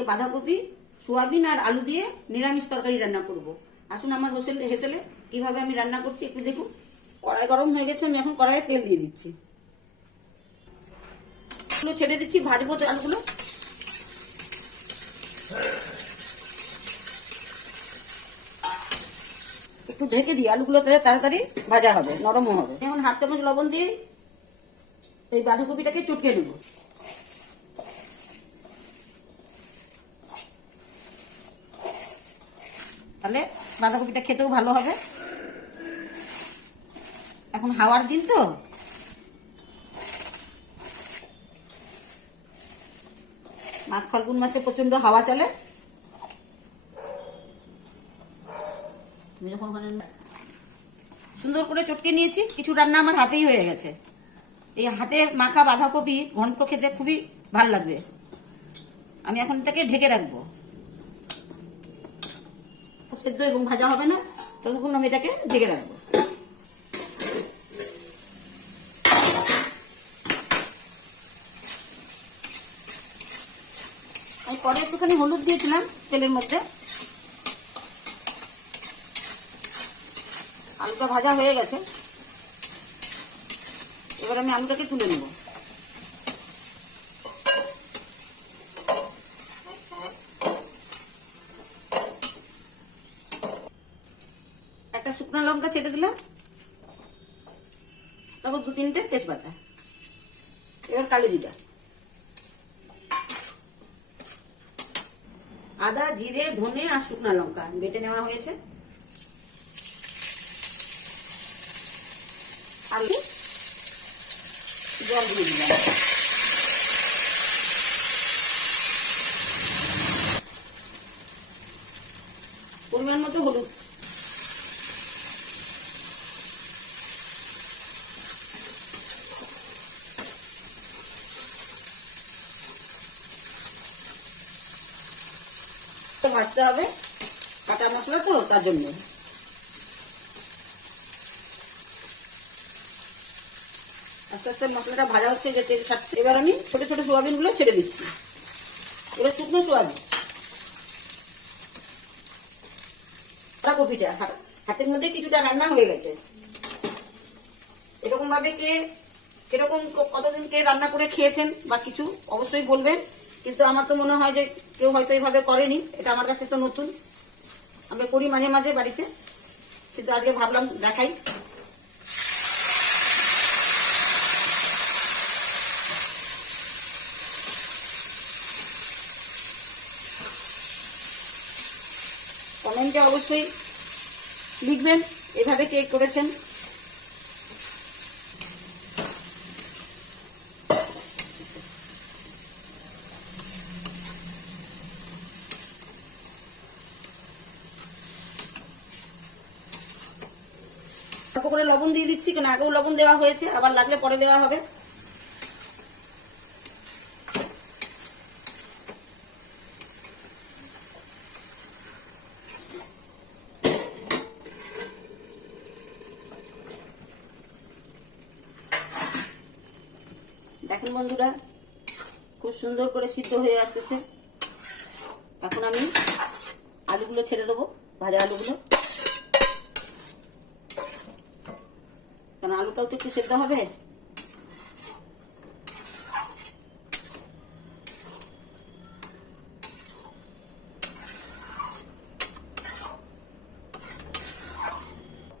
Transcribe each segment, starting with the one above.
আজকে বাঁধাকপি, সোয়াবিন আর আলু দিয়ে নিরামিষ তরকারি রান্না করব। আসুন আমার হেসেলে কিভাবে আমি রান্না করছি একটু দেখুন। কড়াই গরম হয়ে গেছে, আমি এখন কড়াইয়ে তেল দিয়ে দিচ্ছি। আলু ছেড়ে দিচ্ছি, ভাজবো আলুগুলো। একটু ঢেকে দিই, আলুগুলো তাড়াতাড়ি ভাজা হবে, নরমও হবে। এখন হাফ চামচ লবণ দিয়ে এই বাঁধাকপিটাকে চটকে নেব। তাহলে বাঁধাকপিটা খেতেও ভালো হবে। এখন হাওয়ার দিন তো, মাঘ ফাল্গুন মাসে প্রচন্ড হাওয়া চলে। যখন সুন্দর করে চটকে নিয়েছি, কিছু রান্না আমার হাতেই হয়ে গেছে। এই হাতে মাখা বাঁধাকপি ঘন্ট খেতে খুবই ভালো লাগবে। আমি এখন এটাকে ঢেকে রাখবো, সেদ্ধ এবং ভাজা হবে না ততক্ষণ আমি এটাকে ঢেকে রাখবো। আমি পরে একটুখানি হলুদ দিয়েছিলাম তেলের মধ্যে। আলুটা ভাজা হয়ে গেছে, এবার আমি আলুটাকে তুলে নেব। একটা শুকনো লঙ্কা ছেড়ে দিলাম, তারপর 2-3টে তেজপাতা, এবার কালো জিরা, আদা, জিরে, ধনে আর শুকনো লঙ্কা বেটে নেওয়া হয়েছে। আলু জল দিয়ে দিলাম। পরিমাণ মতো হলুদ, ভাজতে হবে, কাঁচা মশলা তো তার জন্য। আস্তে আস্তে মশলাটা ভাজা হচ্ছে, যে তেল ছাড়ছে। এবার আমি ছোট ছোট সোয়াবিন গুলো ছেড়ে দিচ্ছি। এবার শুকনো সোয়াবিন, বাঁধাকপিটা হাতের মধ্যে কিছুটা রান্না হয়ে গেছে। এরকম ভাবে কিরকম কতদিন কে রান্না করে খেয়েছেন বা কিছু অবশ্যই বলবেন। কিন্তু আমার তো মনে হয় যে কেউ হয়তো এইভাবে করেনি, এটা আমার কাছে তো নতুন। আমরা করি মাঝে মাঝে বাড়িতে, কিন্তু আজকে ভাবলাম দেখাই। কমেন্টে অবশ্যই লিখবেন এভাবে কে করেছেন। অল্প করে লবণ দিয়ে দিচ্ছি, কারণ আগেও লবণ দেওয়া হয়েছে, আবার লাগলে পরে দেওয়া হবে। দেখেন বন্ধুরা, খুব সুন্দর করে সিদ্ধ হয়ে আসতেছে। এখন আমি আলুগুলো ছেড়ে দেবো, ভাজা আলুগুলো, কারণ আলুটাও তো একটু সেদ্ধ হবে।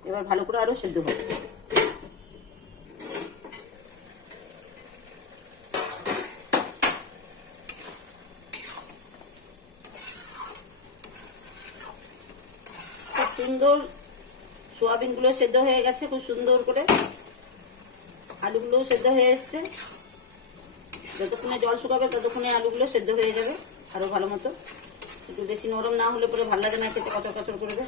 এবার ভালো করে আরো সেদ্ধ হবে। সুন্দর সোয়াবিন গুলো সেদ্ধ হয়ে গেছে খুব সুন্দর করে, আলুগুলো সেদ্ধ হয়ে এসছে। যতক্ষণে জল শুকাবে ততক্ষণে আলুগুলো সেদ্ধ হয়ে যাবে আরো ভালো মতো। একটু বেশি নরম না হলে পরে ভালো লাগে না খেতে, কচর কচর করবে।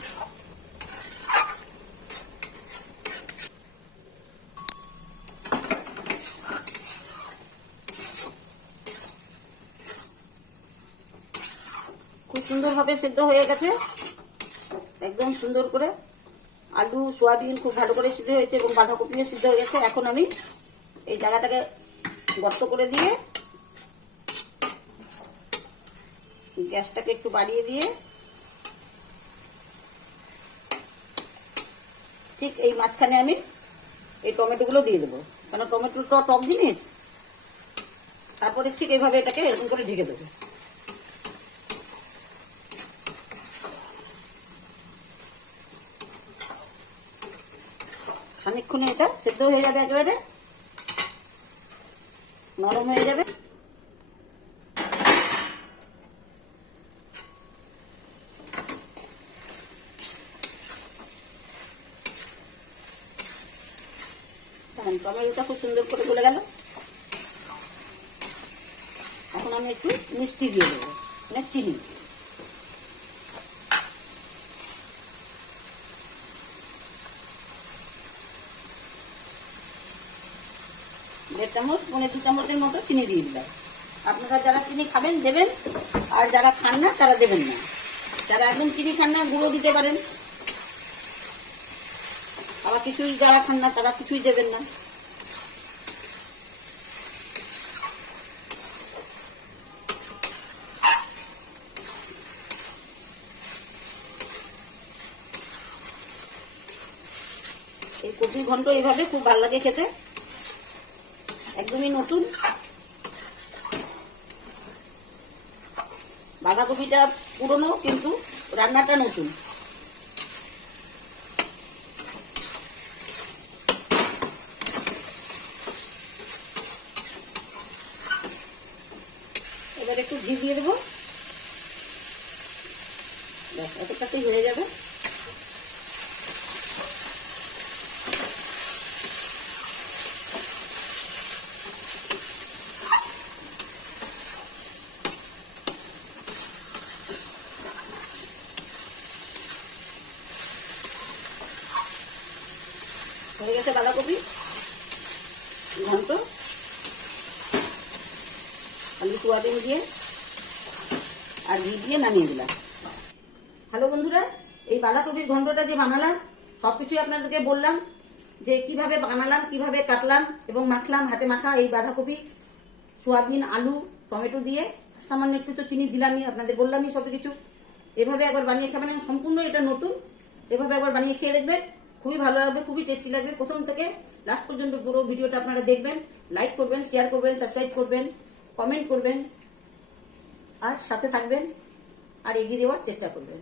খুব সুন্দরভাবে সেদ্ধ হয়ে গেছে, একদম সুন্দর করে। আলু সোয়াবিন খুব ভালো করে সিদ্ধ হয়েছে এবং বাঁধাকপিও সিদ্ধ হয়ে গেছে। এখন আমি এই জায়গাটাকে গর্ত করে দিয়ে গ্যাসটাকে একটু বাড়িয়ে দিয়ে ঠিক এই মাঝখানে আমি এই টমেটোগুলো দিয়ে দেবো, কারণ টমেটো তো টক জিনিস। তারপরে ঠিক এইভাবে এটাকে এরকম করে ঢেকে দেবো। খানিকক্ষণে এটা সেদ্ধ হয়ে যাবে, একেবারে নরম হয়ে যাবে। টমেটোটা খুব সুন্দর করে গলে গেল। এখন আমি একটু মিষ্টি দিয়ে দেবো, মানে চিনি। দেড় চামচ, 1.5 চামচের মতো চিনি দিয়ে দিলাম। আপনারা যারা চিনি খাবেন দেবেন, আর যারা খান না তারা দেবেন না। যারা একদম চিনি খান না গুঁড়ো দিতে পারেন, আবার কিছুই যারা খান না তারা কিছুই দেবেন না। এই কপির ঘন্ট এইভাবে খুব ভালো লাগে খেতে, একদমই নতুন। বাঁধাকপিটা পুরনো কিন্তু রান্নাটা নতুন। এবার একটু ঘি দিয়ে দেবো, ব্যাস এতটাতেই হয়ে যাবে। হয়ে গেছে বাঁধাকপি ঘন্ট, আমি সোয়াবিন দিয়ে আর ঘি দিয়ে নামিয়ে দিলাম। হ্যালো বন্ধুরা, এই বাঁধাকপির ঘন্টটা যে বানালাম সব কিছুই আপনাদেরকে বললাম, যে কিভাবে বানালাম, কিভাবে কাটলাম এবং মাখলাম। হাতে মাখা এই বাঁধাকপি, সোয়াবিন, আলু, টমেটো দিয়ে সামান্য একটু তো চিনি দিলামই, আপনাদের বললামই সব কিছু। এভাবে একবার বানিয়ে খাবেন, সম্পূর্ণ এটা নতুন। এভাবে একবার বানিয়ে খেয়ে দেখবেন, খুবই ভালো লাগবে, খুবই টেস্টি লাগবে। প্রথম থেকে লাস্ট পর্যন্ত পুরো ভিডিওটা আপনারা দেখবেন, লাইক করবেন, শেয়ার করবেন, সাবস্ক্রাইব করবেন, কমেন্ট করবেন, আর সাথে থাকবেন আর এগিয়ে দেওয়ার চেষ্টা করবেন।